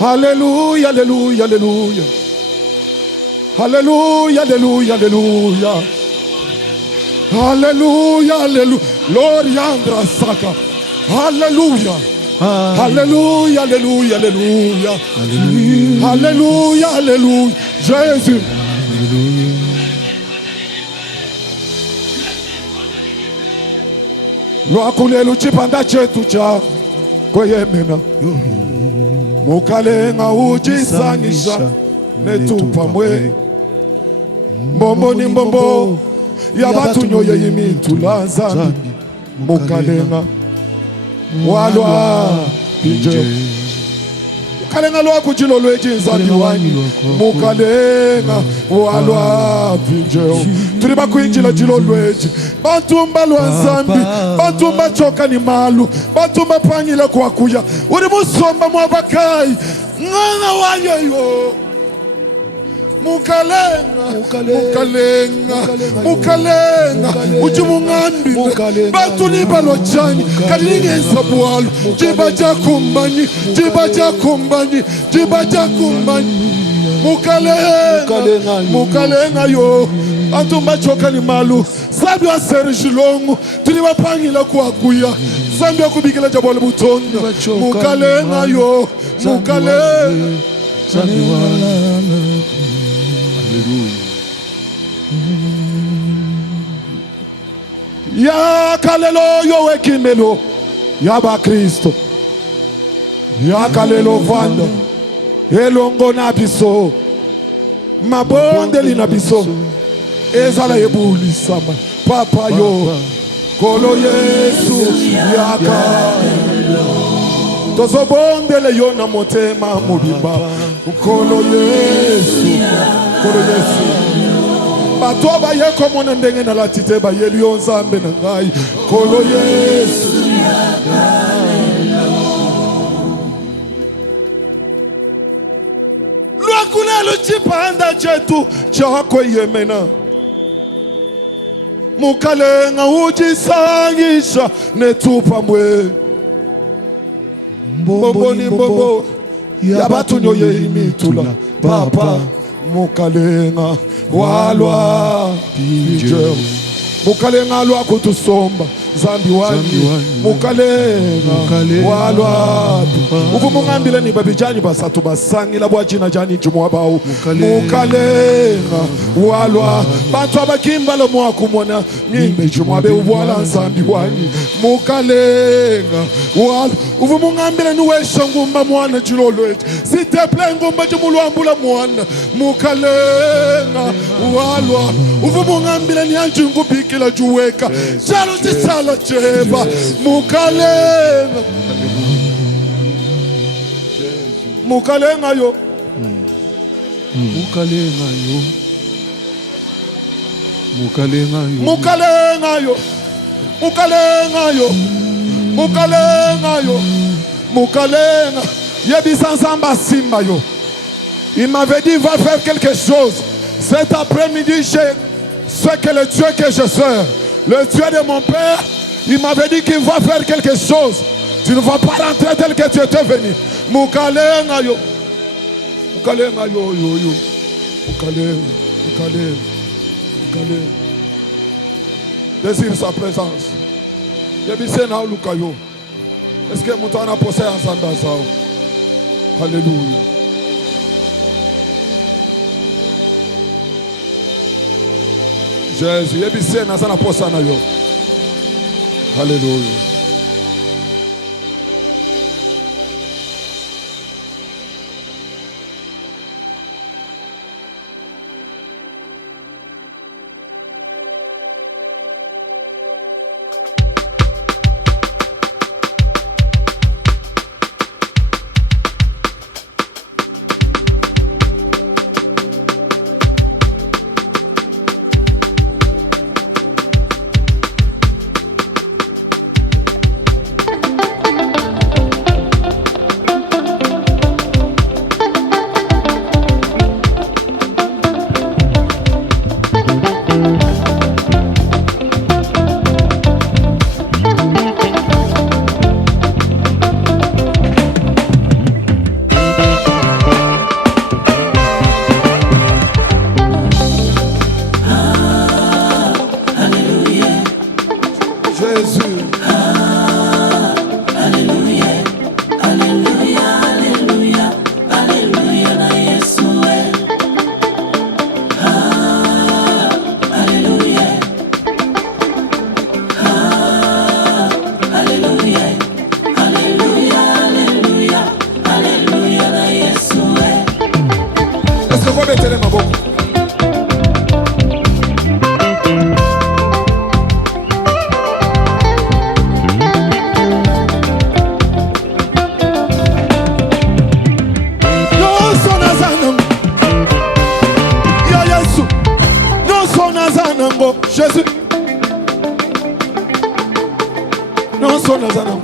Alléluia, alléluia, alléluia. Alléluia, alléluia, alléluia. Alléluia, alléluia. L'oriandra saka. Alléluia. Alléluia, alléluia, alléluia. Alléluia, alléluia. Jésus. Lwakulelu chipanda chetu cha kweyemena. Mukalenga ujisangisha netupa mwe. Mbombo ni mbombo yabatu nyoye yimitula zambi. Mukalenga walua pinje. Mukalenga lwa kujilo lweji nzambi wanyi. Mukalenga walua pinje. Tuliba kuinjila jilo lweji. Bantumba lwa nzambi. Bantumba choka ni malu. Bantumba pangile kwa kuya. Uri musomba mwabakai. Nganga wanyo. Mukalenga, mukalenga, mukalenga, ujimungambi, batuli balochani, kalinge sabualu, jibaja kumbanyi, jibaja kumbanyi, jibaja kumbanyi, mukalenga, mukalenga yo, antumba choka ni malu, sabi wa serishilongu, tuli wapangila kuakuya, sabi wa kubigila jabole butonda, mukalenga yo, mukalenga, ya kalelo yo wekimelo ya ba Kristo ya kalelo vanda elongo na biso mabonde lina biso ezala yebuli sama papa yo kolo Yesu ya kalelo tozo bonde le yo na motema mobimba kolo Yesu kolo Yesu batoba yeko mona ndenge na latite ba yeli nzambe na ngai kolo Yesu lwakulelo chipanda chetu chako yemena mukalenga ujisangisha netupa mwe mbombo ni mbombo yabatu nyoye imitula papa mukalenga walua pinje. Mukalenga lwa kutusomba zambi wani mukalenga walua uku mungambile ni babijani basatu basangi la bwajina jani jumuabau mukalenga walua bantu abakimba lo mwaku mwana mimbe jumuabe uwala zambi wani mukalenga walua uku mungambile nuwesha ngumba mwana jilolwete siteple ngumba jimuluambula mwana mukalenga walua uku mungambile ni anji ngubikila juweka jalo jisala cheba mukalenga mukalenga yo mukalenga yo mukalenga yo mukalenga yo mukalenga yo mukalenga yo mukalenga yebisansamba simba yo. Il m'avait dit va faire quelque chose cet après-midi chez ce que le Dieu que je sers, le Dieu de mon père, il m'avait dit qu'il va faire quelque chose. Tu ne vas pas rentrer tel que tu étais venu. Mukalenga yo. Mukalenga yo yo yo. Mukalenga, mukalenga, mukalenga. Désire sa présence. Yebise na luka yo. Est-ce que mutu ana posé ensemble ça? Alléluia. Jésus, yebise na sana posa na yo. Alléluia.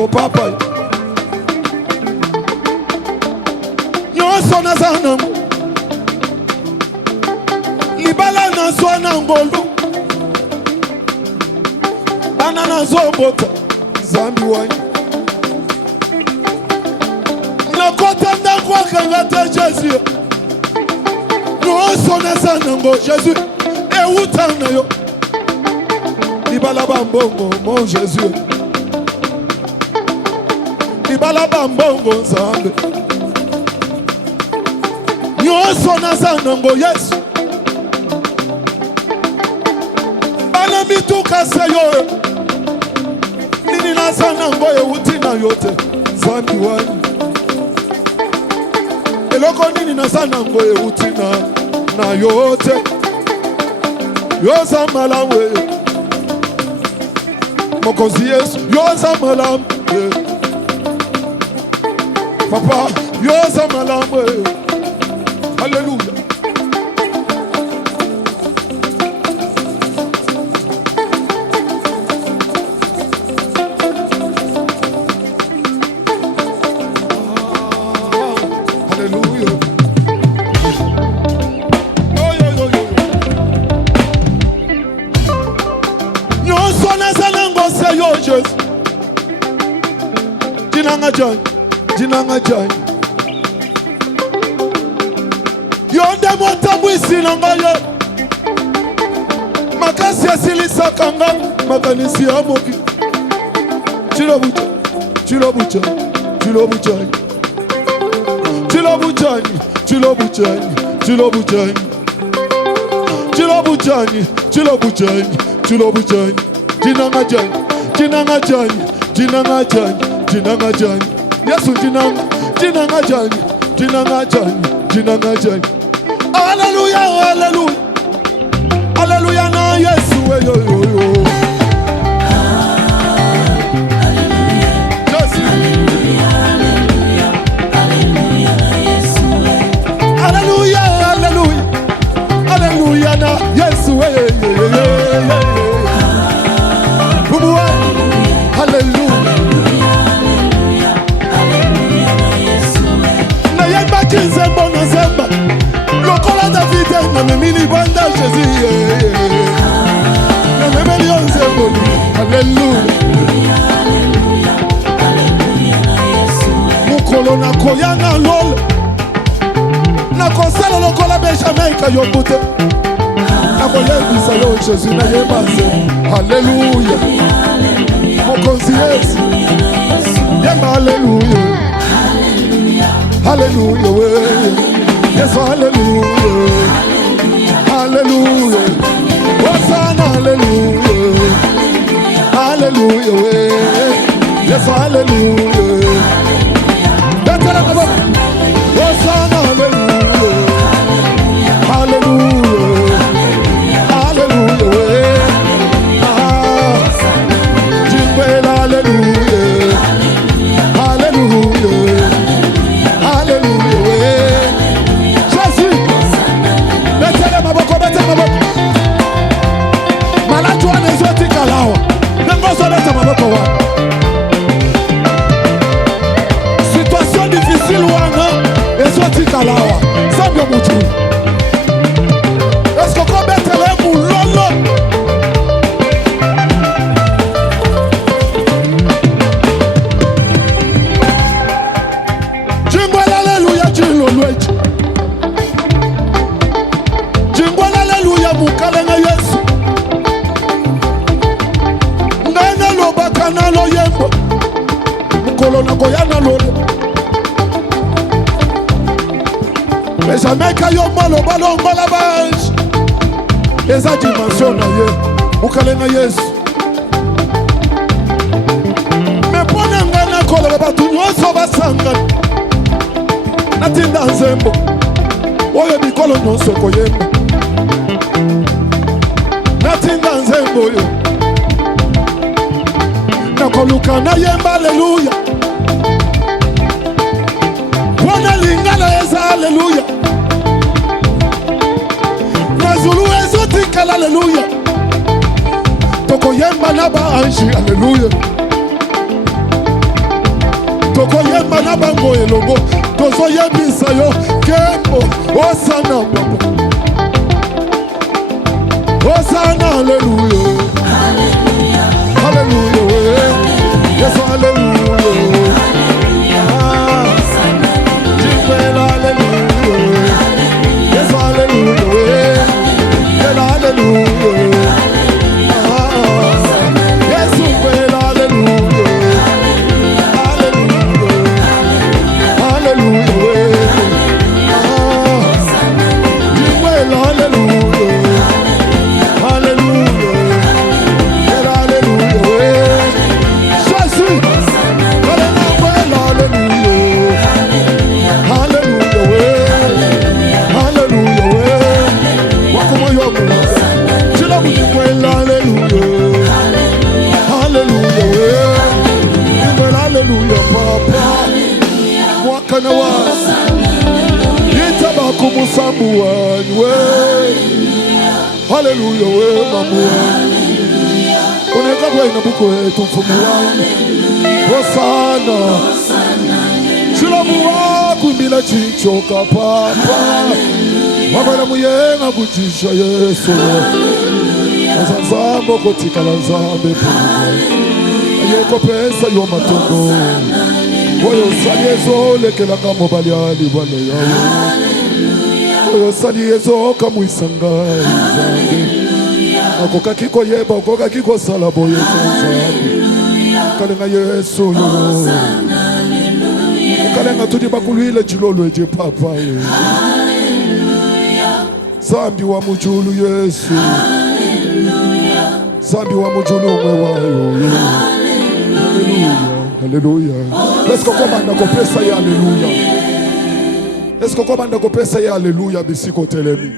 nango papa nyonso naza nango libala nazwa nangolu bana nazobota zambi wani nakota ndako akanga te Jésus nyonso naza nango Jésus euta na yo libala bambongo mon Jésus libala bambongo nzambe nyonso naza nango Yesu bana mituka seyo nini naza nango euti na yo te nzambi wani eloko nini naza nango euti na yo te yoza malamu mokonzi Yesu yoza malamu papa yoza malamu Alléluia. Alléluia. Nyonso nazalango seyo Jésus. Dinanga jai, dinanga jai. Yonde motabwisi nangaye makasi asilisa kanga makanisi ya moki Tshiluba Tshiluba Tshiluba Tshiluba Tshiluba Tshiluba Tshiluba Tshiluba dinanga jani dinanga jani dinanga jani dinanga jani Yesu dinanga jani dinanga jani dinanga jani Alléluia, Alléluia, Alléluia, na Yesu, yo yo yo. Alléluia, Alléluia, na Yesu. Alléluia, Alléluia, Alléluia, na Yesu, yo yo yo. Alléluia, Alléluia, na Yesu. na yemba kinzembo na zemba. Lokola David na memili banda Jésus na memeli onzembo Alléluia Alléluia, Alléluia, na Yesu. mukolo na koya na lol na kosala lokola Benjamin kayobute na koyebisa yo Jésus na yebase Alléluia mokonzi Yesu yemba Alléluia Alléluia we Yes, hallelujah, hallelujah, Hosanna, hallelujah, hallelujah, yes, hallelujah, Hosanna, hallelujah, hallelujah, hallelujah, Jingle, hallelujah, hallelujah, hallelujah. Malajua nezoti kalawa nengozo leta maboko wa situation difficile wana ezoti kalawa sambyo mutu esko ko betele mulolo jingwa haleluya jilolweji jingwa haleluya mukalenga Yesu ngana loba kana lo yembo mukolo na koyana lolo pesa meka yo malo balongola banji eza dimension na ye mukalenga Yesu mepona ngana kola batu nyonso basanga natinda nzembo oyo bikolo nyonso koyemba natinda nzembo yo nakoluka na yemba Alléluia wana lingala eza Alléluia nazulu ezotikala Alléluia tokoyemba na ba anji Alléluia tokoyemba na bango elongo tozoyebisa yo kembo osana babo osana alleluia alleluia yes alleluia jibela alleluia yes alleluia alleluia Hallelujah, we mamu. Uneka kwa inabuko wetu mfumu wangu. Hosana. Tshiluba kumbila chichoka papa. Mabana muyenga kuchisha Yesu. Azanzambo kotika lanzambe papa. Ayeko pesa yo matongo. Oyo saliezo lekelanga mobali ali bale yawe. Oyo saliezo kamuisanga izambe. Akoka kiko yeba, akoka kiko salabo yetanzambe. Kalenga Yesu yo. Kalenga tudi bakuluile chilolo eje papa ye. Zambi wa mujulu Yesu. Zambi wa mujulu mwewayo. Hallelujah. Hallelujah. Let's go come and go pesa ya hallelujah. Let's go come and go pesa ya hallelujah bisiko telemi.